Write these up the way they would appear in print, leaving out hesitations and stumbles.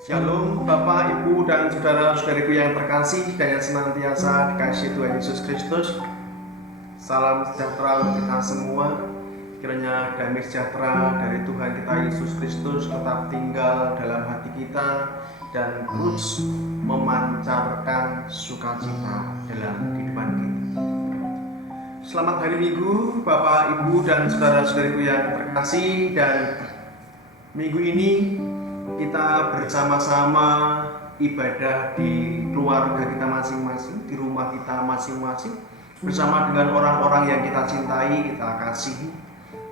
Shalom Bapak, Ibu, dan saudara-saudariku yang terkasih dan yang senantiasa dikasihi Tuhan Yesus Kristus. Salam sejahtera untuk kita semua. Kiranya damai sejahtera dari Tuhan kita Yesus Kristus tetap tinggal dalam hati kita dan terus memancarkan sukacita dalam kehidupan kita. Selamat hari Minggu Bapak, Ibu, dan saudara-saudariku yang terkasih. Dan minggu ini kita bersama-sama ibadah di keluarga kita masing-masing, di rumah kita masing-masing, bersama dengan orang-orang yang kita cintai, kita kasihi.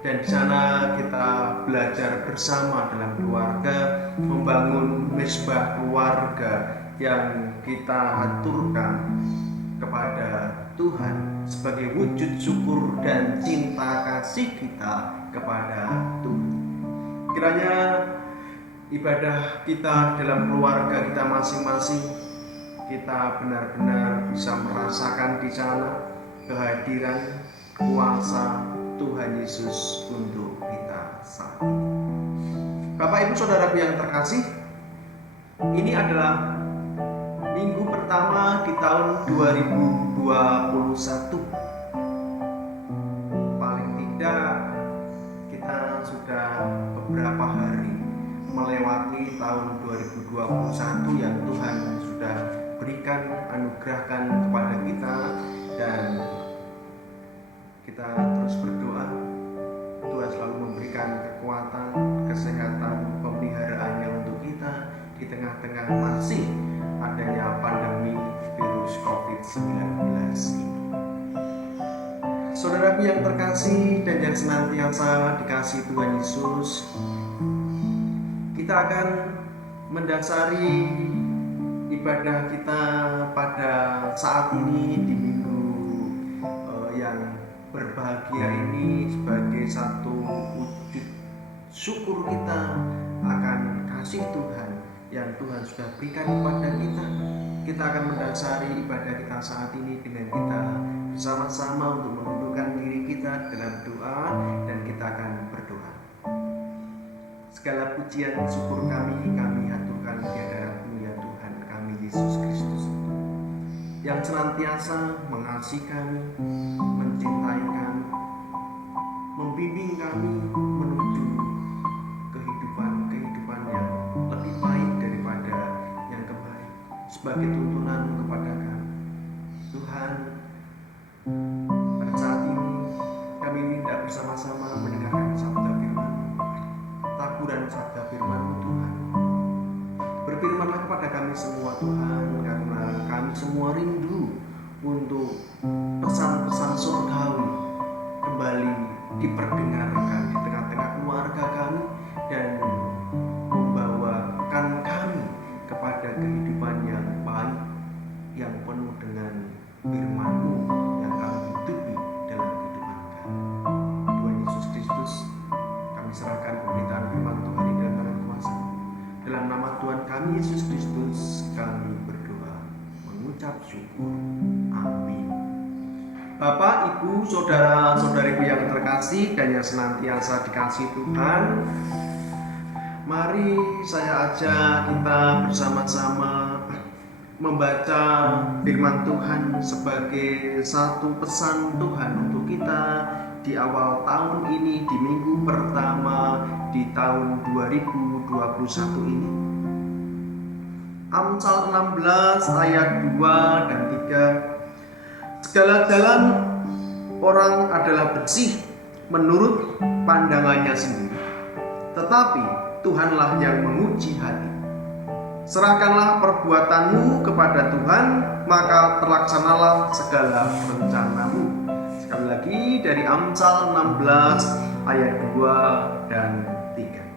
Dan di sana kita belajar bersama dalam keluarga, membangun mesbah keluarga yang kita haturkan kepada Tuhan sebagai wujud syukur dan cinta kasih kita kepada Tuhan. Kiranya ibadah kita dalam keluarga kita masing-masing, kita benar-benar bisa merasakan di sana kehadiran kuasa Tuhan Yesus untuk kita saat ini. Bapak Ibu Saudaraku yang terkasih, ini adalah minggu pertama di tahun 2021. Paling tidak kita sudah beberapa hari melewati tahun 2021 yang Tuhan sudah berikan, anugerahkan kepada kita, dan kita terus berdoa Tuhan selalu memberikan kekuatan, kesehatan, pemeliharaannya untuk kita di tengah-tengah masih adanya pandemi virus COVID-19 ini. Saudaraku yang terkasih dan yang senantiasa dikasihi Tuhan Yesus, kita akan mendasari ibadah kita pada saat ini di minggu yang berbahagia ini sebagai satu wujud syukur kita akan kasih Tuhan yang Tuhan sudah berikan kepada kita. Kita akan mendasari ibadah kita saat ini dengan kita bersama-sama untuk menundukkan diri kita dalam doa, dan kita akan berdoa. Segala pujian syukur kami haturkan di hadapan-Mu ya Tuhan kami Yesus Kristus, yang senantiasa mengasihi kami, mencintai kami, membimbing kami menuju kehidupan yang lebih baik daripada yang kemarin, sebagai tuntunan kepada kami. Tuhan, pada saat ini kami tidak bersama-sama mendengarkan sabda firman, taburan sabda firman-Mu Tuhan. Berfirmanlah kepada kami semua Tuhan, karena kami semua rindu untuk pesan-pesan surgawi kembali diperdengarkan di tengah-tengah keluarga kami, dan membawakan kami kepada kehidupan yang baik, yang penuh dengan firman-Mu yang kami hidupi dalam kehidupan kami. Tuhan Yesus Kristus, kami serahkan pemberitaan firman Tuhan ini dalam tangan kuasa. Dalam nama Tuhan kami Yesus Kristus kami berdoa, mengucap syukur. Amin. Bapak, Ibu, saudara-saudariku yang terkasih dan yang senantiasa dikasihi Tuhan, mari saya ajak kita bersama-sama membaca firman Tuhan sebagai satu pesan Tuhan untuk kita di awal tahun ini, di minggu pertama di tahun 2021 ini. Amsal 16 ayat 2 dan 3. Segala jalan orang adalah bersih menurut pandangannya sendiri, tetapi Tuhanlah yang menguji hati. Serahkanlah perbuatanmu kepada Tuhan, maka terlaksanalah segala rencanamu. Sekali lagi dari Amsal 16 ayat 2 dan 3.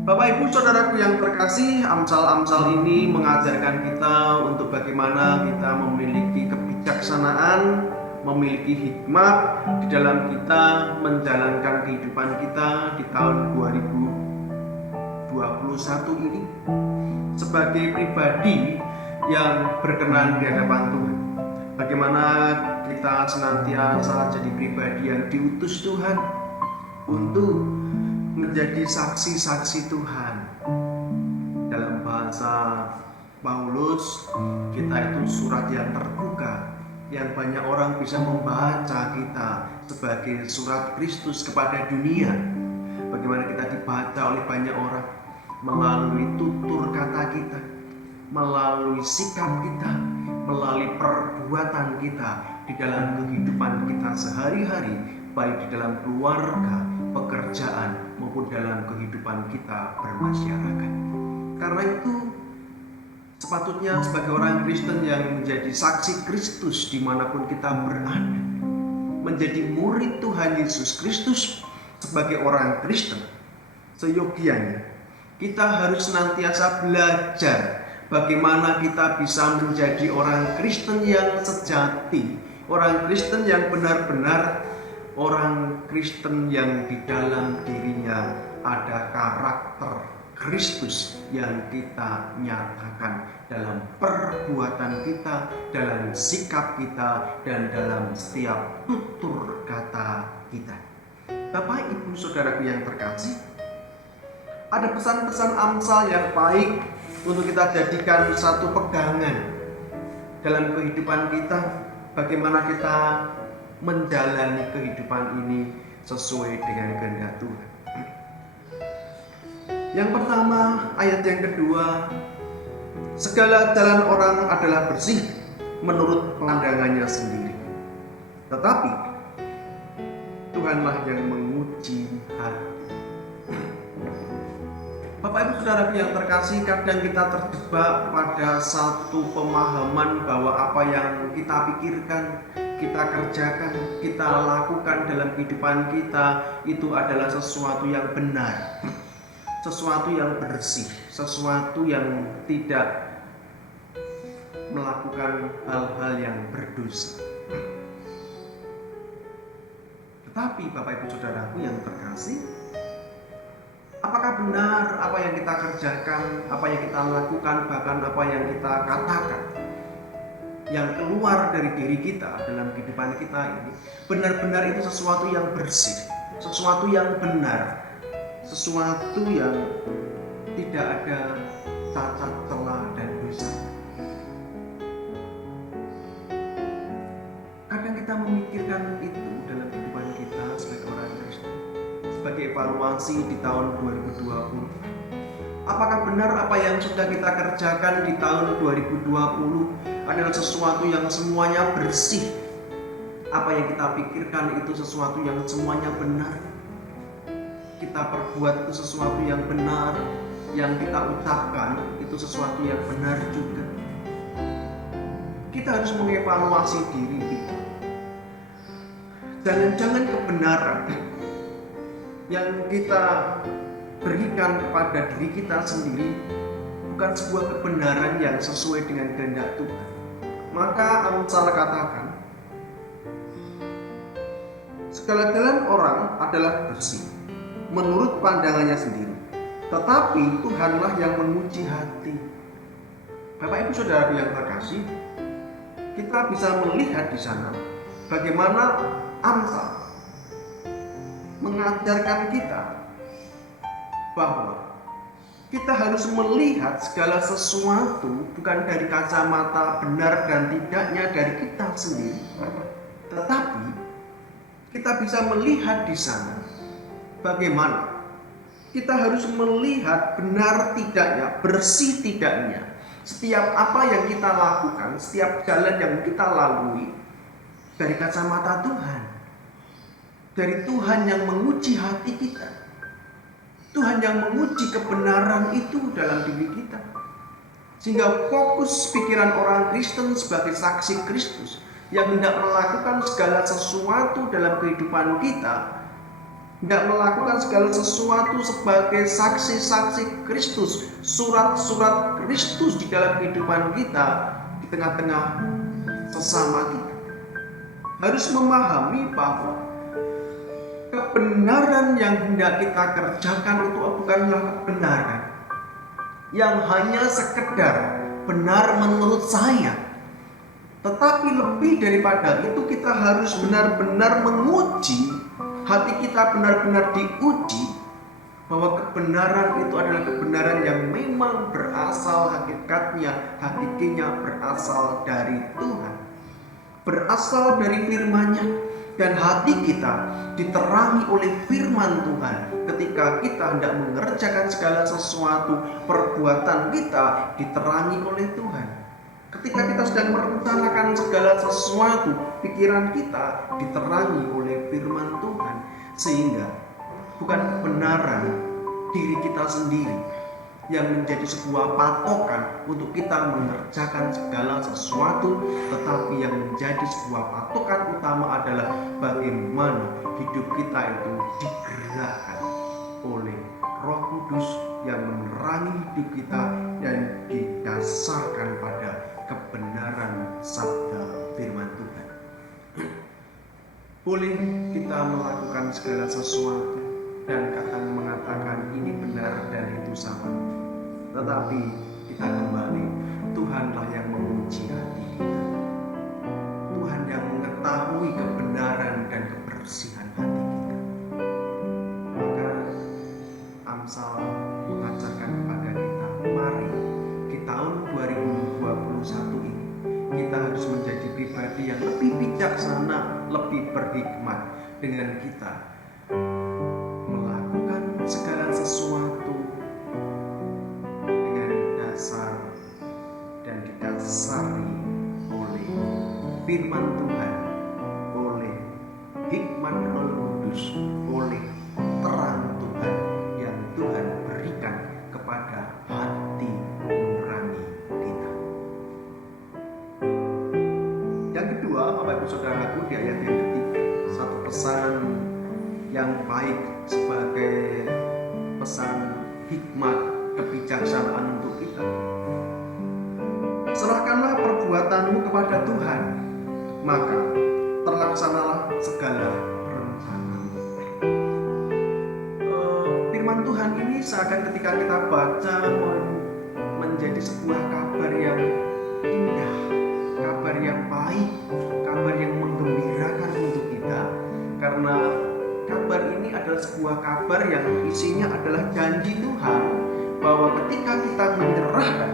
Bapak Ibu Saudaraku yang terkasih, Amsal-amsal ini mengajarkan kita untuk bagaimana kita memiliki kebijaksanaan, memiliki hikmat di dalam kita menjalankan kehidupan kita di tahun 2021 ini sebagai pribadi yang berkenan di hadapan Tuhan. Bagaimana kita senantiasa jadi pribadi yang diutus Tuhan untuk menjadi saksi-saksi Tuhan bahasa Paulus, kita itu surat yang terbuka, yang banyak orang bisa membaca kita sebagai surat Kristus kepada dunia. Bagaimana kita dibaca oleh banyak orang melalui tutur kata kita, melalui sikap kita, melalui perbuatan kita di dalam kehidupan kita sehari-hari, baik di dalam keluarga, pekerjaan, maupun dalam kehidupan kita bermasyarakat. Karena itu sepatutnya sebagai orang Kristen yang menjadi saksi Kristus dimanapun kita berada, menjadi murid Tuhan Yesus Kristus, sebagai orang Kristen, seyogianya kita harus senantiasa belajar bagaimana kita bisa menjadi orang Kristen yang sejati, orang Kristen yang benar-benar orang Kristen yang di dalam dirinya ada karakter Kristus yang kita nyatakan dalam perbuatan kita, dalam sikap kita, dan dalam setiap tutur kata kita. Bapak, Ibu, Saudaraku yang terkasih, ada pesan-pesan Amsal yang baik untuk kita jadikan satu pegangan dalam kehidupan kita, bagaimana kita menjalani kehidupan ini sesuai dengan kehendak Tuhan. Yang pertama, ayat yang kedua, segala jalan orang adalah bersih menurut pandangannya sendiri, tetapi Tuhanlah yang menguji hati. Bapak, Ibu, Saudara yang terkasih, kadang kita terjebak pada satu pemahaman bahwa apa yang kita pikirkan, kita kerjakan, kita lakukan dalam kehidupan kita itu adalah sesuatu yang benar, sesuatu yang bersih, sesuatu yang tidak melakukan hal-hal yang berdosa. Tetapi Bapak, Ibu, Saudaraku yang terkasih, apakah benar apa yang kita kerjakan, apa yang kita lakukan, bahkan apa yang kita katakan yang keluar dari diri kita dalam kehidupan kita ini benar-benar itu sesuatu yang bersih, sesuatu yang benar, sesuatu yang tidak ada cacat, celah, dan dosa? Kadang kita memikirkan itu dalam kehidupan kita sebagai orang Kristen, sebagai evaluasi di tahun 2020. Apakah benar apa yang sudah kita kerjakan di tahun 2020 adalah sesuatu yang semuanya bersih? Apa yang kita pikirkan itu sesuatu yang semuanya benar? Kita perbuat itu sesuatu yang benar, yang kita ucapkan itu sesuatu yang benar juga. Kita harus mengevaluasi diri kita. Jangan-jangan kebenaran yang kita berikan kepada diri kita sendiri bukan sebuah kebenaran yang sesuai dengan kehendak Tuhan. Maka Amsal katakan, segala jalan orang adalah bersih menurut pandangannya sendiri, tetapi Tuhanlah yang menguji hati. Bapak, Ibu, Saudara yang terkasih, kita bisa melihat di sana bagaimana Amsal mengajarkan kita bahwa kita harus melihat segala sesuatu bukan dari kacamata benar dan tidaknya dari kita sendiri, tetapi kita bisa melihat di sana bagaimana kita harus melihat benar tidaknya, bersih tidaknya setiap apa yang kita lakukan, setiap jalan yang kita lalui dari kacamata Tuhan, dari Tuhan yang menguji hati kita, Tuhan yang menguji kebenaran itu dalam diri kita. Sehingga fokus pikiran orang Kristen sebagai saksi Kristus yang hendak melakukan segala sesuatu dalam kehidupan kita, hendak melakukan segala sesuatu sebagai saksi-saksi Kristus, surat-surat Kristus di dalam kehidupan kita, di tengah-tengah sesama kita, harus memahami bahwa kebenaran yang hendak kita kerjakan itu bukanlah kebenaran yang hanya sekedar benar menurut saya, tetapi lebih daripada itu kita harus benar-benar menguji hati kita, benar-benar diuji bahwa kebenaran itu adalah kebenaran yang memang berasal hakikinya berasal dari Tuhan, berasal dari firman-Nya, dan hati kita diterangi oleh firman Tuhan. Ketika kita hendak mengerjakan segala sesuatu, perbuatan kita diterangi oleh Tuhan. Ketika kita sedang merencanakan segala sesuatu, pikiran kita diterangi oleh firman Tuhan. Sehingga bukan kebenaran diri kita sendiri yang menjadi sebuah patokan untuk kita mengerjakan segala sesuatu, tetapi yang menjadi sebuah patokan utama adalah bagaimana hidup kita itu digerakkan oleh Roh Kudus yang menerangi hidup kita dan didasarkan pada kebenaran sabda firman Tuhan. Boleh kita melakukan segala sesuatu dan kadang mengatakan ini benar dan itu salah, tetapi kita kembali, Tuhanlah yang menguji hati kita. Tuhan yang mengetahui kebenaran dan kebersihan hati kita. Maka Amsal mengajarkan kepada kita, mari di tahun 2021 ini kita harus menjadi pribadi yang lebih bijaksana, lebih berhikmat, dengan kita melakukan segala sesuatu dengan dasar dan didasari oleh firman Tuhan, oleh hikmat Roh Kudus, oleh terang Tuhan yang Tuhan berikan kepada hati nurani kita. Yang kedua, Bapak Ibu Saudaraku, di ayat yang ketiga, satu pesan yang baik sebagai pesan hikmat kebijaksanaan untuk kita. Serahkanlah perbuatanmu kepada Tuhan, maka terlaksanalah segala rencanamu. Firman Tuhan ini seakan ketika kita baca menjadi sebuah kabar yang indah, kabar yang baik, kabar yang menggembirakan untuk kita, karena kabar ini adalah sebuah kabar yang isinya adalah janji Tuhan bahwa ketika kita menyerahkan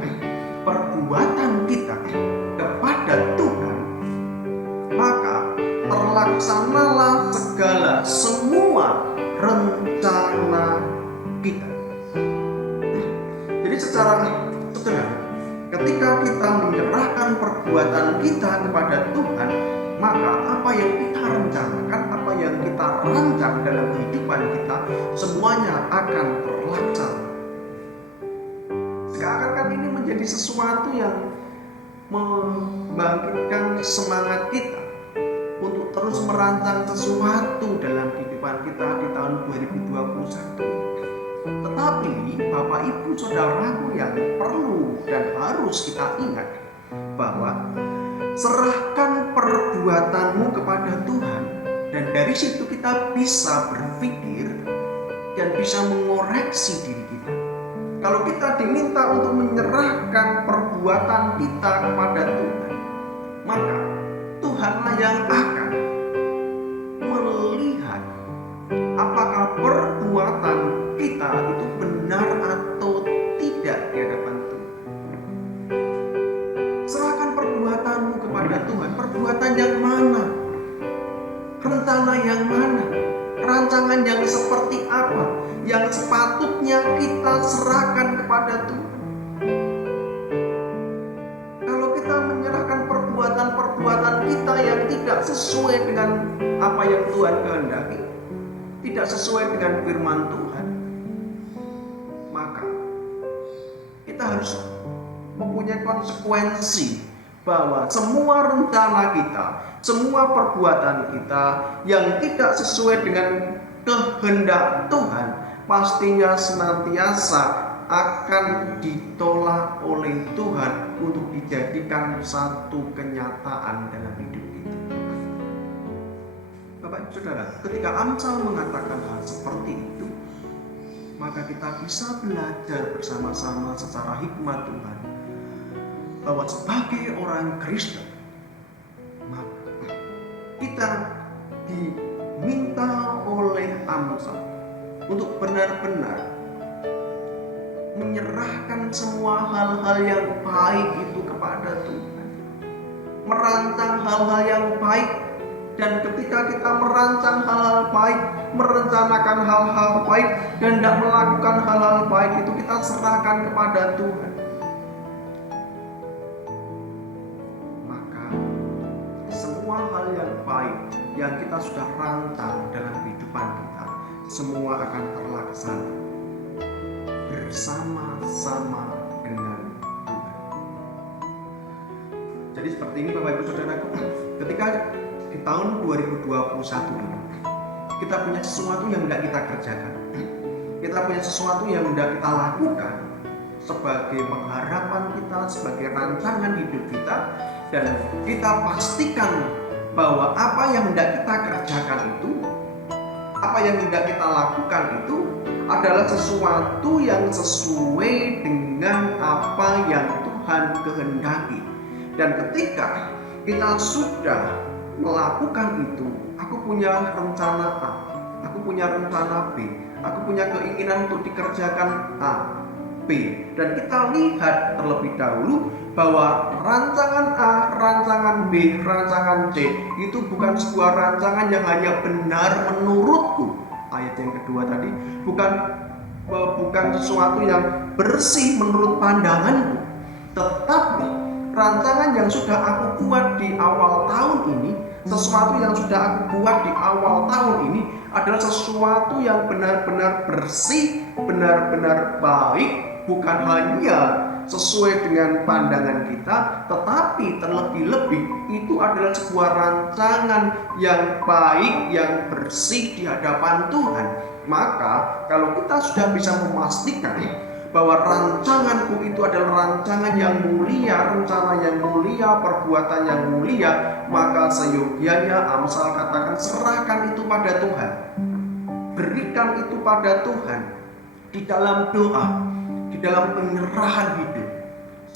perbuatan kita kepada Tuhan, maka terlaksanalah segala semua rencana kita. Jadi secara sederhana, ketika kita menyerahkan perbuatan kita kepada Tuhan, maka apa yang kita rencanakan, apa yang kita rancang dalam kehidupan kita, semuanya akan terlaksana. Seakan-akan ini menjadi sesuatu yang membangkitkan semangat kita untuk terus merancang sesuatu dalam kehidupan kita di tahun 2021. Tetapi Bapak Ibu Saudaraku yang perlu dan harus kita ingat bahwa serahkan perbuatanmu kepada Tuhan, dan dari situ kita bisa berpikir dan bisa mengoreksi diri kita. Kalau kita diminta untuk menyerahkan perbuatan kita kepada Tuhan, maka Tuhanlah yang akan melihat apakah perbuatan kita itu benar atau tidak di hadapan Tuhan. Serahkan perbuatanmu kepada Tuhan. Perbuatan yang mana? Rencana yang mana? Rancangan yang seperti apa yang sepatutnya kita serahkan kepada Tuhan? Kalau kita menyerahkan perbuatan-perbuatan kita yang tidak sesuai dengan apa yang Tuhan kehendaki, tidak sesuai dengan firman Tuhan, maka kita harus mempunyai konsekuensi bahwa semua rencana kita, semua perbuatan kita yang tidak sesuai dengan kehendak Tuhan, pastinya senantiasa akan ditolak oleh Tuhan untuk dijadikan satu kenyataan dalam hidup kita. Bapak Ibu Saudara, ketika Amsal mengatakan hal seperti itu, maka kita bisa belajar bersama-sama secara hikmat Tuhan bahwa sebagai orang Kristen, maka kita diminta oleh Amsal untuk benar-benar menyerahkan semua hal-hal yang baik itu kepada Tuhan, merancang hal-hal yang baik. Dan ketika kita merancang hal-hal baik, merencanakan hal-hal baik, dan tidak melakukan hal-hal baik itu, kita serahkan kepada Tuhan, maka semua hal yang baik yang kita sudah rancang dalam kehidupan kita, semua akan terlaksana bersama-sama dengan Tuhan. Jadi seperti ini Bapak Ibu Saudaraku, ketika di tahun 2021 ini kita punya sesuatu yang tidak kita kerjakan, kita punya sesuatu yang tidak kita lakukan sebagai pengharapan kita, sebagai rancangan hidup kita, dan kita pastikan bahwa apa yang tidak kita kerjakan itu, apa yang tidak kita lakukan itu adalah sesuatu yang sesuai dengan apa yang Tuhan kehendaki. Dan ketika kita sudah melakukan itu, aku punya rencana A, aku punya rencana B, aku punya keinginan untuk dikerjakan A, B, dan kita lihat terlebih dahulu bahwa rancangan A, rancangan B, rancangan C itu bukan sebuah rancangan yang hanya benar menurutku. Ayat yang kedua tadi, bukan sesuatu yang bersih menurut pandanganku, tetapi rancangan yang sudah aku buat di awal tahun ini, sesuatu yang sudah aku buat di awal tahun ini adalah sesuatu yang benar-benar bersih, benar-benar baik, bukan hanya sesuai dengan pandangan kita, tetapi terlebih-lebih itu adalah sebuah rancangan yang baik, yang bersih di hadapan Tuhan. Maka kalau kita sudah bisa memastikan bahwa rancanganku itu adalah rancangan yang mulia, rencana yang mulia, perbuatan yang mulia, maka seyogianya Amsal katakan, serahkan itu pada Tuhan, berikan itu pada Tuhan di dalam doa, di dalam penyerahan hidup.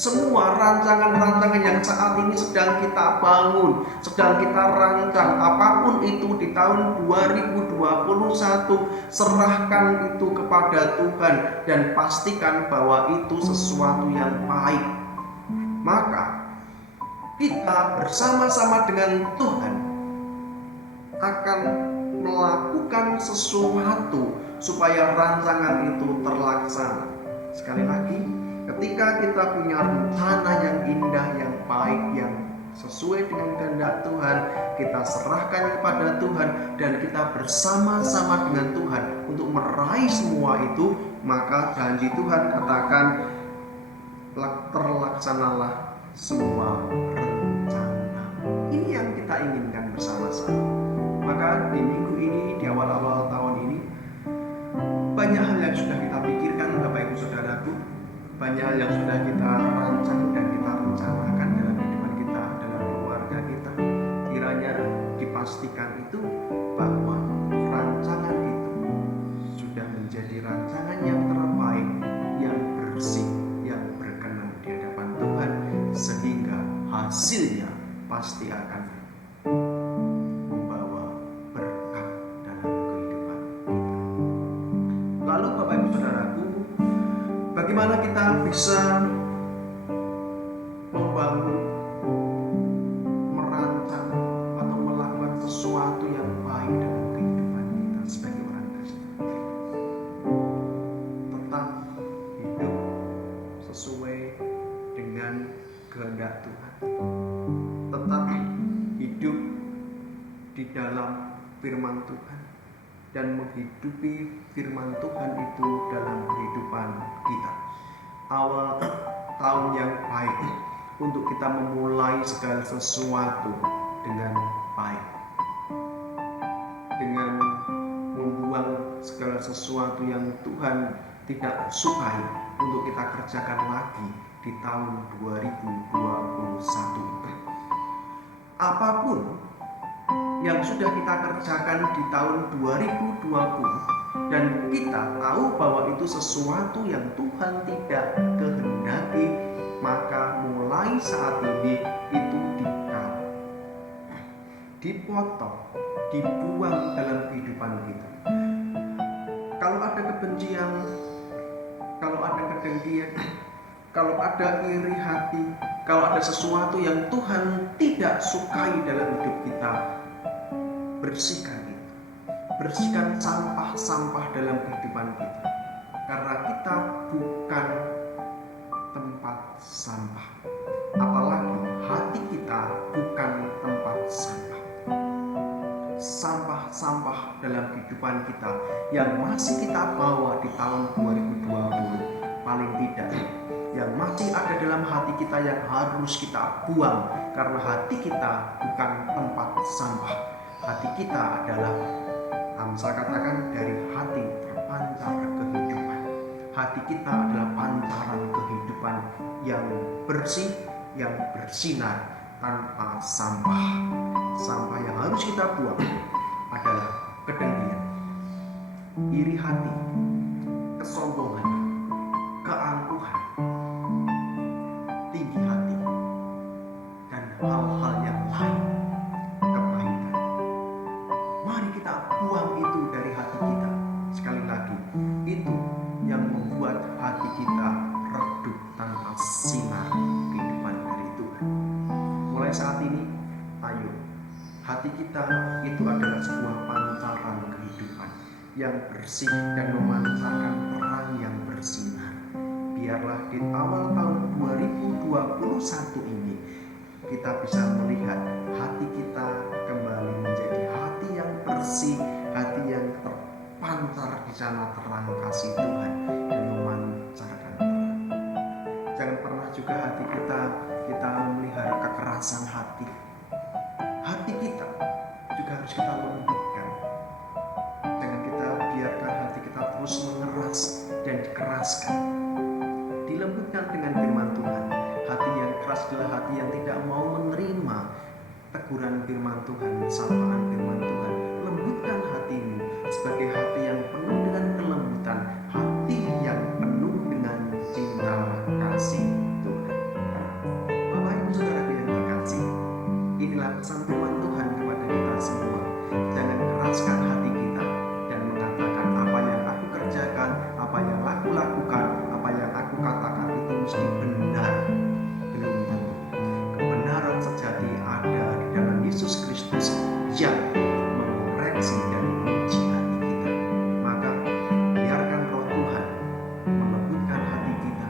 Semua rancangan-rancangan yang saat ini sedang kita bangun, sedang kita rancang, apapun itu di tahun 2021, serahkan itu kepada Tuhan dan pastikan bahwa itu sesuatu yang baik. Maka kita bersama-sama dengan Tuhan akan melakukan sesuatu supaya rancangan itu terlaksana. Sekali lagi, ketika kita punya rencana yang indah, yang baik, yang sesuai dengan kehendak Tuhan, kita serahkan kepada Tuhan dan kita bersama-sama dengan Tuhan untuk meraih semua itu, maka janji Tuhan katakan, terlaksanalah semua rencana. Ini yang kita inginkan bersama-sama. Maka di minggu ini, di awal-awal tahun ini, banyak hal yang sudah kita pikirkan Bapak Ibu Saudaraku, banyak hal yang sudah kita rancang dan kita rencanakan dalam kehidupan kita, dalam keluarga kita. Kiranya dipastikan itu bahwa rancangan itu sudah menjadi rancangan yang terbaik, yang bersih, yang berkenan di hadapan Tuhan, sehingga hasilnya pasti akan membawa berkat dalam kehidupan kita. Lalu Bapak Ibu Saudaraku, bagaimana kita bisa membangun, merancang, atau melakukan sesuatu yang baik dalam kehidupan kita sebagai orang Kristen? Tetap hidup sesuai dengan kehendak Tuhan. Tetap hidup di dalam firman Tuhan dan menghidupi firman Tuhan itu dalam kehidupan kita. Awal tahun yang baik untuk kita memulai segala sesuatu dengan baik, dengan membuang segala sesuatu yang Tuhan tidak sukai untuk kita kerjakan lagi di tahun 2021. Apapun yang sudah kita kerjakan di tahun 2020 dan kita tahu bahwa itu sesuatu yang Tuhan tidak kehendaki, maka mulai saat ini itu dipotong, dibuang dalam kehidupan kita. Kalau ada kebencian, kalau ada kedengkian, kalau ada iri hati, kalau ada sesuatu yang Tuhan tidak sukai dalam hidup kita, bersihkan itu. Bersihkan sampah-sampah dalam kehidupan kita. Karena kita bukan tempat sampah. Apalagi hati kita bukan tempat sampah. Sampah-sampah dalam kehidupan kita yang masih kita bawa di tahun 2020, paling tidak yang masih ada dalam hati kita yang harus kita buang, karena hati kita bukan tempat sampah. Hati kita adalah, Amsal katakan, dari hati terpancar kehidupan. Hati kita adalah pancaran kehidupan yang bersih, yang bersinar tanpa sampah. Sampah yang harus kita buang adalah kedengkian, iri hati, kesombongan, keangkuhan, tinggi hati, dan hal-hal yang lain, kepahitan. Mari kita buang itu dari hati kita. Sekali lagi, itu yang membuat hati kita redup tanpa sinar kehidupan dari Tuhan. Mulai saat ini, ayo, hati kita itu adalah sebuah pancaran kehidupan yang bersih dan memancarkan terang yang bersinar. Biarlah di awal tahun 2021 ini kita bisa melihat hati kita kembali menjadi hati yang bersih, hati yang terpancar di sana terang kasih Tuhan dan memancarkan terang. Jangan pernah juga hati kita memelihara kekerasan hati. Hati kita juga harus kita lembutkan. Jangan kita biarkan hati kita terus mengeras dan dikeraskan. Dilembutkan dengan firman Tuhan. Hati yang keras adalah hati yang tidak mau menerima teguran firman Tuhan, sapaan firman Tuhan. Lembutkan hatimu sebagai hati yang penuh dengan kelembutan, hati yang penuh dengan cinta kasih Tuhan. Bapak Ibu Saudaraku yang terkasih, inilah pesan firman Tuhan kepada kita semua. Jangan keraskan hati kita dan mengatakan apa yang aku kerjakan, apa yang aku lakukan, apa yang aku katakan itu mesti benar. Belum tentu. Kebenaran sejati ada di dalam Yesus Kristus yang mengoreksi dan menguji hati kita. Maka biarkan Roh Tuhan melembutkan hati kita.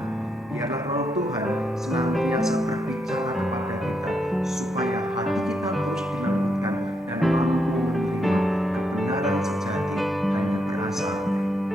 Biarlah Roh Tuhan senantiasa berbicara kepada kita supaya hati kita terus dilembutkan dan mampu menerima kebenaran sejati hanya berasal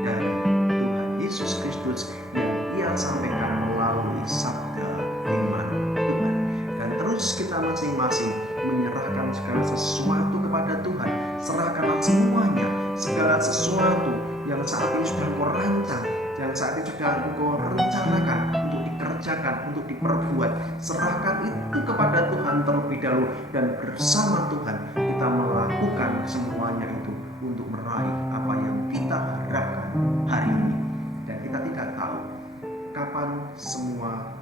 dari Tuhan Yesus Kristus yang Ia sampaikan melalui sabda firman Tuhan. Dan terus kita masing-masing menyerahkan segala sesuatu kepada Tuhan. Serahkanlah semuanya, segala sesuatu yang saat ini sudah kau rancang, yang saat ini sudah kau rencanakan untuk dikerjakan, untuk diperbuat. Serahkan itu kepada Tuhan terlebih dahulu, dan bersama Tuhan kita melakukan semuanya itu untuk meraih apa yang kita harapkan hari ini. Dan kita tidak tahu kapan semua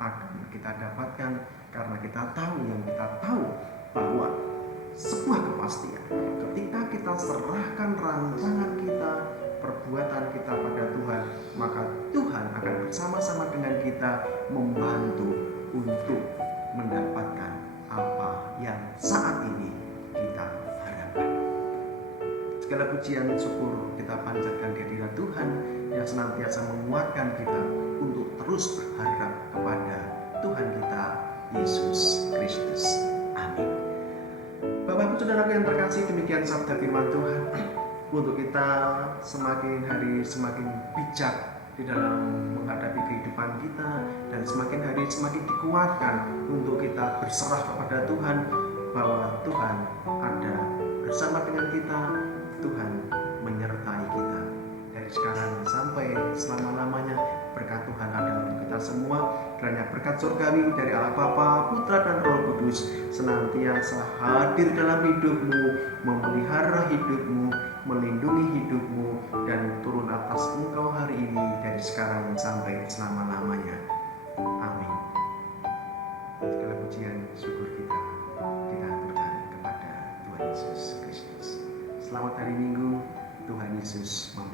akan kita dapatkan, karena kita tahu yang kita tahu bahwa sebuah kepastian ketika kita serahkan rancangan kita, perbuatan kita pada Tuhan, maka Tuhan akan bersama-sama dengan kita membantu untuk mendapatkan apa yang saat ini kita harapkan. Segala pujian syukur kita panjatkan kehadirat Tuhan yang senantiasa menguatkan kita untuk terus berharap kepada Tuhan kita Yesus Kristus. Amin. Bapak Ibu Saudaraku yang terkasih, demikian sabda firman Tuhan untuk kita semakin hari semakin bijak di dalam menghadapi kehidupan kita, dan semakin hari semakin dikuatkan untuk kita berserah kepada Tuhan, bahwa Tuhan ada bersama dengan kita, Tuhan menyertai kita dari sekarang sampai selama-lamanya. Berkat Tuhan ada untuk kita semua, kiranya berkat surgawi dari Allah Bapa, Putra dan Roh Kudus senantiasa hadir dalam hidupmu, memelihara hidupmu, melindungi hidupmu, dan turun atas engkau hari ini dari sekarang sampai selama-lamanya. Amin. Segala pujian syukur kita haturkan kepada Tuhan Yesus Kristus. Selamat hari Minggu, Tuhan Yesus memberkati.